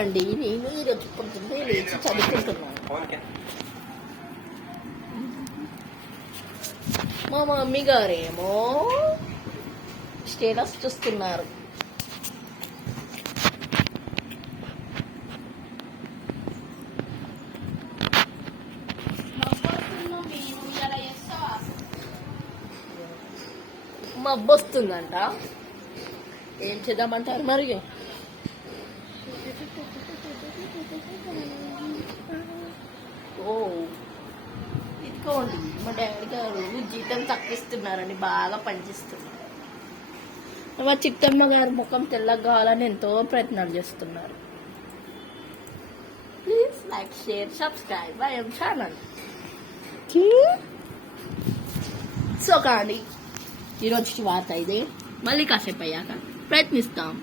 అండి. నేను ఈరోజు పొద్దున్నే లేచి చదువుకుంటున్నాను. మా మమ్మీ గారేమో స్టేటస్ చూస్తున్నారు. మబ్బు వస్తుందంట. ఏం చేద్దామంటారు మరి? ఓ ఇదిగోండి, మా డాడీ గారు జీతం తగ్గిస్తున్నారని బాగా పనిచేస్తున్నారు. మా చిట్టమ్మ గారు ముఖం తెల్లగా కావాలని ఎంతో ప్రయత్నాలు చేస్తున్నారు. Please like, share, subscribe my channel. So కానీ ఈరోజు వార్త ఇదే. మళ్ళీ కాసేపు అయ్యాక ప్రయత్నిస్తాం.